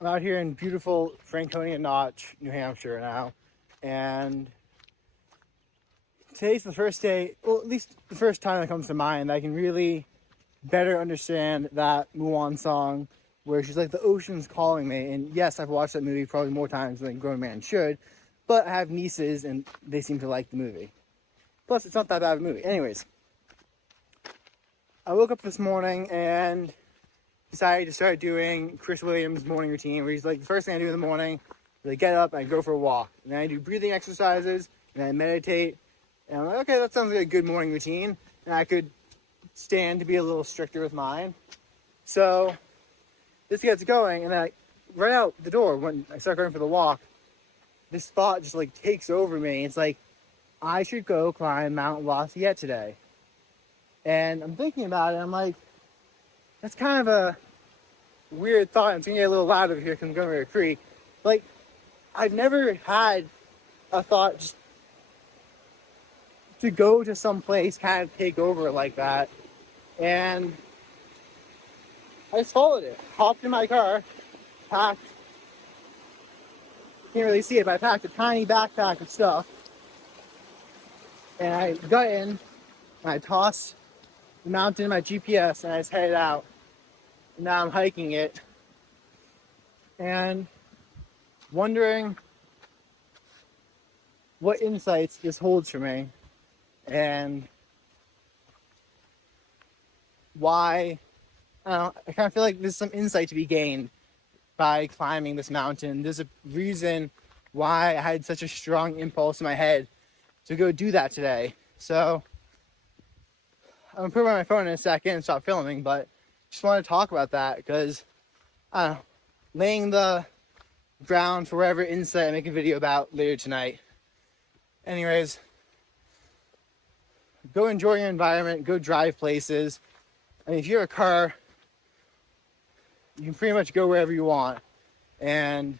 I'm out here in beautiful Franconia Notch, New Hampshire now, and today's the first day, well, at least the first time that comes to mind that I can really better understand that Mulan song where she's like, the ocean's calling me. And yes, I've watched that movie probably more times than a grown man should, but I have nieces and they seem to like the movie. Plus, it's not that bad of a movie. Anyways, I woke up this morning and decided to start doing Chris Williams' morning routine, where he's like, the first thing I do in the morning is I get up and I go for a walk. And then I do breathing exercises and I meditate. And I'm like, okay, that sounds like a good morning routine. And I could stand to be a little stricter with mine. So this gets going, and then right out the door, when I start going for the walk, this thought just like takes over me. It's like, I should go climb Mount Lafayette today. And I'm thinking about it, I'm like, that's kind of a weird thought. It's gonna get a little loud over here because I'm going over a creek. Like, I've never had a thought just to go to some place kind of take over like that. And I just followed it. Hopped in my car, packed, can't really see it, but I packed a tiny backpack of stuff. And I got in, and I tossed the mountain in my GPS, and I just headed out. And now I'm hiking it. And wondering what insights this holds for me. And why, I don't know, I kind of feel like there's some insight to be gained by climbing this mountain. There's a reason why I had such a strong impulse in my head to go do that today. So I'm gonna put my phone in a second and stop filming, but just want to talk about that because I don't know, laying the ground for whatever insight I make a video about later tonight. Anyways, go enjoy your environment, go drive places. I mean, if you have a car, you can pretty much go wherever you want. And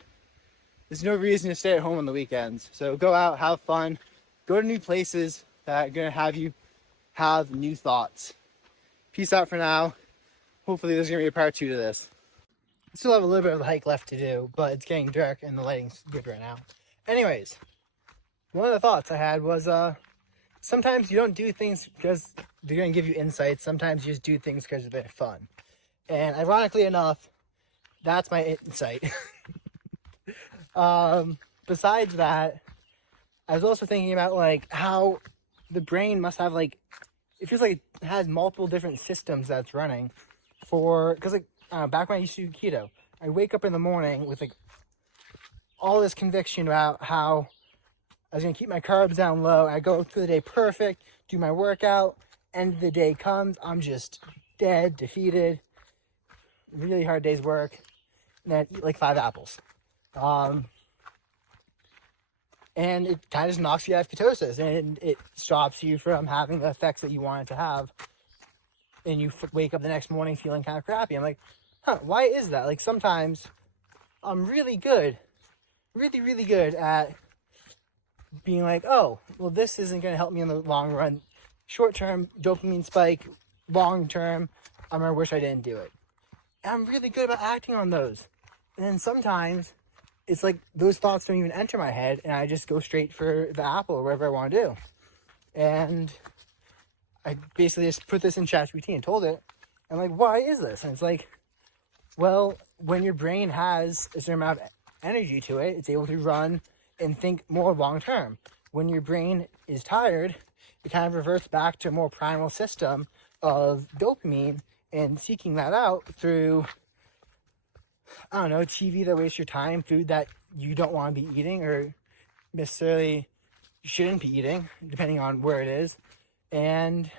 there's no reason to stay at home on the weekends. So go out, have fun, go to new places that are going to have you have new thoughts. Peace out for now. Hopefully there's going to be a part 2 to this. I still have a little bit of the hike left to do, but it's getting dark and the lighting's good right now. Anyways, one of the thoughts I had was sometimes you don't do things because they're going to give you insights. Sometimes you just do things because they're fun. And ironically enough, that's my insight. Besides that, I was also thinking about like how the brain must have like, it feels like it has multiple different systems that's running for, because like back when I used to do keto, I wake up in the morning with like all this conviction about how I was going to keep my carbs down low. I go through the day perfect, do my workout, end of the day comes, I'm just dead, defeated, really hard day's work, and then eat like 5 apples. And it kind of just knocks you out of ketosis, and it stops you from having the effects that you want it to have. And you wake up the next morning feeling kind of crappy. I'm like, why is that? Like sometimes I'm really good, really good at being like, oh, well, this isn't going to help me in the long run. Short term, dopamine spike. Long term, I'm going to wish I didn't do it. And I'm really good about acting on those. And then sometimes it's like those thoughts don't even enter my head and I just go straight for the apple or whatever I want to do. And I basically just put this in ChatGPT and told it, I'm like, why is this? And it's like, well, when your brain has a certain amount of energy to it, it's able to run and think more long term. When your brain is tired, it kind of reverts back to a more primal system of dopamine and seeking that out through, I don't know, TV that wastes your time, food that you don't want to be eating or necessarily shouldn't be eating, depending on where it is, and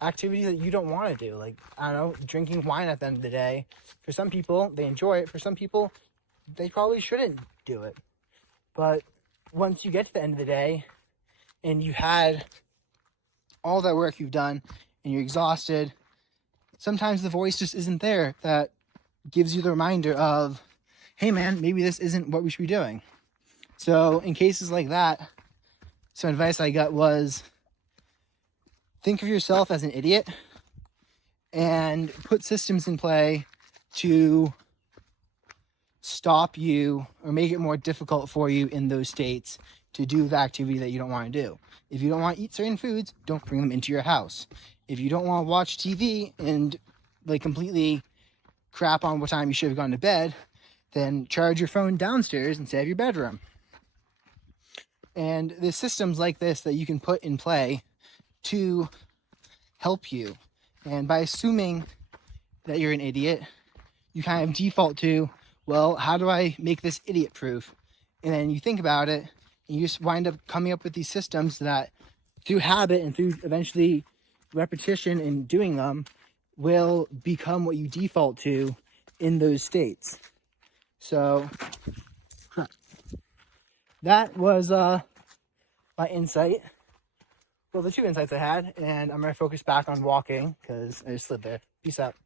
activities that you don't want to do. Like, I don't know, drinking wine at the end of the day. For some people, they enjoy it. For some people, they probably shouldn't do it. But once you get to the end of the day and you had all that work you've done and you're exhausted, sometimes the voice just isn't there that gives you the reminder of, hey man, maybe this isn't what we should be doing. So in cases like that, some advice I got was, think of yourself as an idiot and put systems in play to stop you or make it more difficult for you in those states to do the activity that you don't want to do. If you don't want to eat certain foods, don't bring them into your house. If you don't want to watch TV and like completely crap on what time you should have gone to bed, then charge your phone downstairs instead of your bedroom. And there's systems like this that you can put in play to help you. And by assuming that you're an idiot, you kind of default to, well, how do I make this idiot proof? And then you think about it, and you just wind up coming up with these systems that through habit and through eventually repetition and doing them will become what you default to in those states. So that was my insight. Well, the two insights I had, and I'm going to focus back on walking because I just slid there. Peace out.